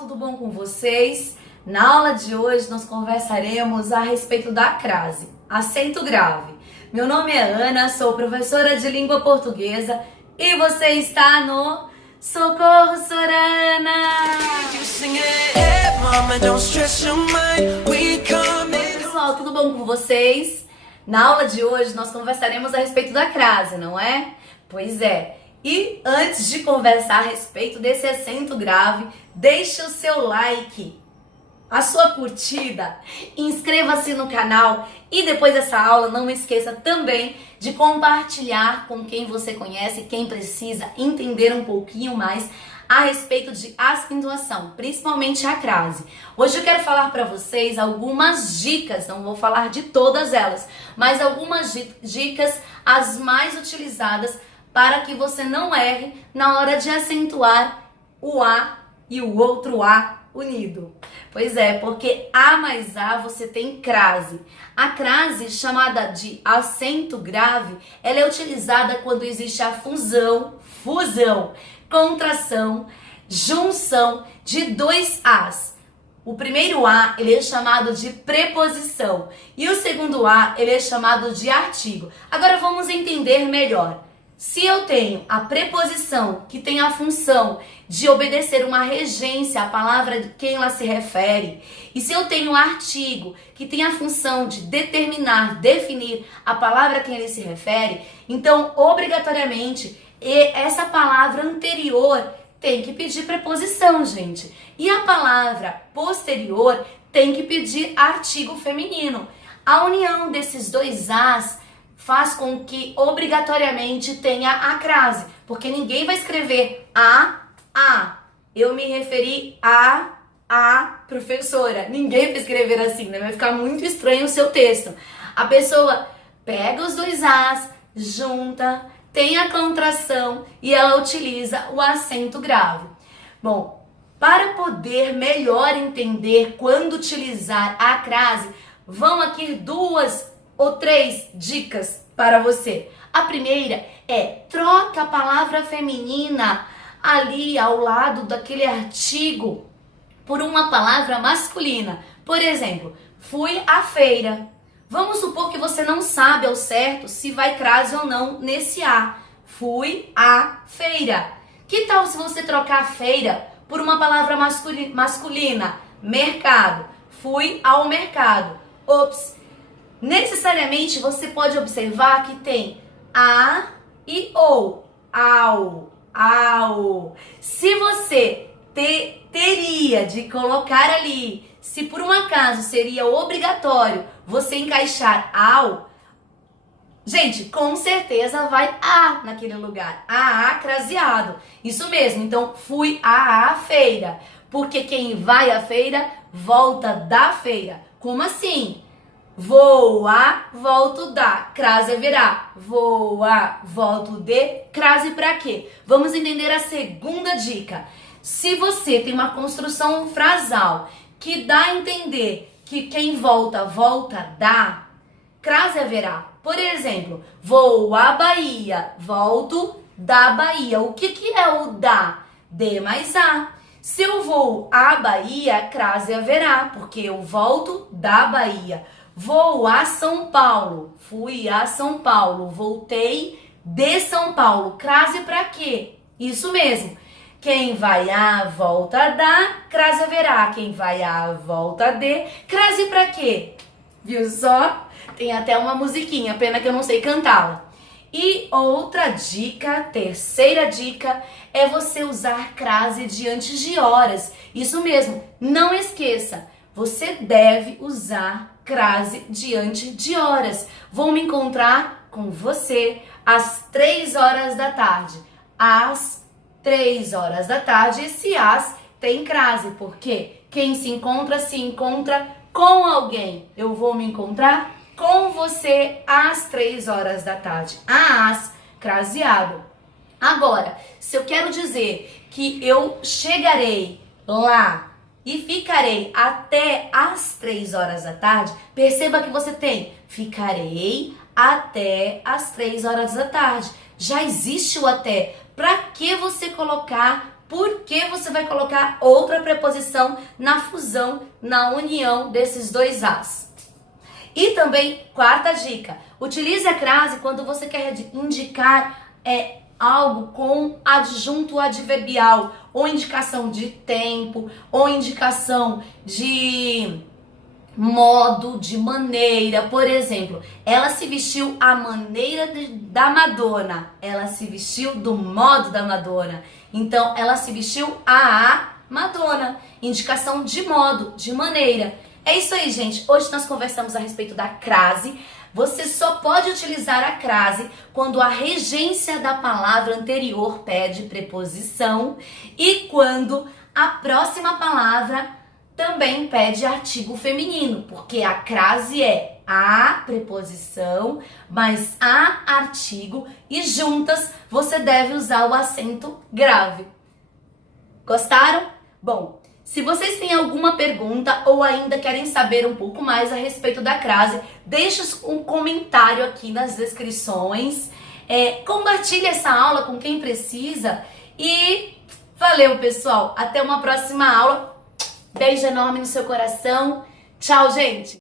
tudo bom com vocês? Na aula de hoje nós conversaremos a respeito da crase, acento grave. Meu nome é Ana, sou professora de língua portuguesa e você está no Socorro Sorana! Pessoal, tudo bom com vocês? Na aula de hoje nós conversaremos a respeito da crase, não é? Pois é. E antes de conversar a respeito desse acento grave, deixe o seu like, a sua curtida, inscreva-se no canal e depois dessa aula não esqueça também de compartilhar com quem você conhece, quem precisa entender um pouquinho mais a respeito de acentuação, principalmente a crase. Hoje eu quero falar para vocês algumas dicas, não vou falar de todas elas, mas algumas dicas as mais utilizadas para que você não erre na hora de acentuar o A e o outro A unido. Pois é, porque A mais A você tem crase. A crase, chamada de acento grave, ela é utilizada quando existe a fusão, contração, junção de dois As. O primeiro A, ele é chamado de preposição e o segundo A, ele é chamado de artigo. Agora vamos entender melhor. Se eu tenho a preposição que tem a função de obedecer uma regência à palavra de quem ela se refere, e se eu tenho o artigo que tem a função de determinar, definir a palavra a quem ele se refere, então obrigatoriamente essa palavra anterior tem que pedir preposição, gente. E a palavra posterior tem que pedir artigo feminino. A união desses dois As faz com que obrigatoriamente tenha a crase, porque ninguém vai escrever A. Eu me referi a professora. Ninguém vai escrever assim, né? Vai ficar muito estranho o seu texto. A pessoa pega os dois As, junta, tem a contração e ela utiliza o acento grave. Bom, para poder melhor entender quando utilizar a crase, vão aqui duas ou três dicas para você. A primeira é: troca a palavra feminina ali ao lado daquele artigo por uma palavra masculina. Por exemplo, fui à feira. Vamos supor que você não sabe ao certo se vai crase ou não nesse A. Fui à feira. Que tal se você trocar a feira por uma palavra masculina? Mercado. Fui ao mercado. Ops! Necessariamente você pode observar que tem A e OU. Ao. Se você teria de colocar ali, se por um acaso seria obrigatório você encaixar ao, gente, com certeza vai A naquele lugar. A craseado. Isso mesmo. Então, fui à feira. Porque quem vai à feira, volta da feira. Como assim? Vou a, volto da, crase haverá. Vou a, volto de, crase pra quê? Vamos entender a segunda dica. Se você tem uma construção frasal que dá a entender que quem volta, volta da, crase haverá. Por exemplo, vou à Bahia, volto da Bahia. O que é o da? De mais a. Se eu vou à Bahia, crase haverá, porque eu volto da Bahia. Vou a São Paulo, fui a São Paulo, voltei de São Paulo. Crase pra quê? Isso mesmo. Quem vai a, volta da, crase haverá. Quem vai a, volta de, crase pra quê? Viu só? Tem até uma musiquinha, pena que eu não sei cantá-la. E outra dica, terceira dica, é você usar crase diante de horas. Isso mesmo, não esqueça, você deve usar crase diante de horas. Vou me encontrar com você às 3 horas da tarde. Às 3 horas da tarde, esse as tem crase, porque quem se encontra com alguém. Eu vou me encontrar com você às 3 horas da tarde. As, craseado. Agora, se eu quero dizer que eu chegarei lá e ficarei até às 3 horas da tarde, perceba que você tem ficarei até às 3 horas da tarde. Já existe o até. Para que você colocar por que você vai colocar outra preposição na fusão, na união desses dois as. E também, quarta dica, utilize a crase quando você quer indicar algo com adjunto adverbial, ou indicação de tempo, ou indicação de modo, de maneira. Por exemplo, ela se vestiu à maneira da Madonna. Ela se vestiu do modo da Madonna. Então, ela se vestiu a Madonna. Indicação de modo, de maneira. É isso aí, gente. Hoje nós conversamos a respeito da crase. Você só pode utilizar a crase quando a regência da palavra anterior pede preposição e quando a próxima palavra também pede artigo feminino, porque a crase é a preposição mais a artigo e juntas você deve usar o acento grave. Gostaram? Bom, se vocês têm alguma pergunta ou ainda querem saber um pouco mais a respeito da crase, deixe um comentário aqui nas descrições. Compartilhe essa aula com quem precisa e valeu, pessoal! Até uma próxima aula. Beijo enorme no seu coração. Tchau, gente!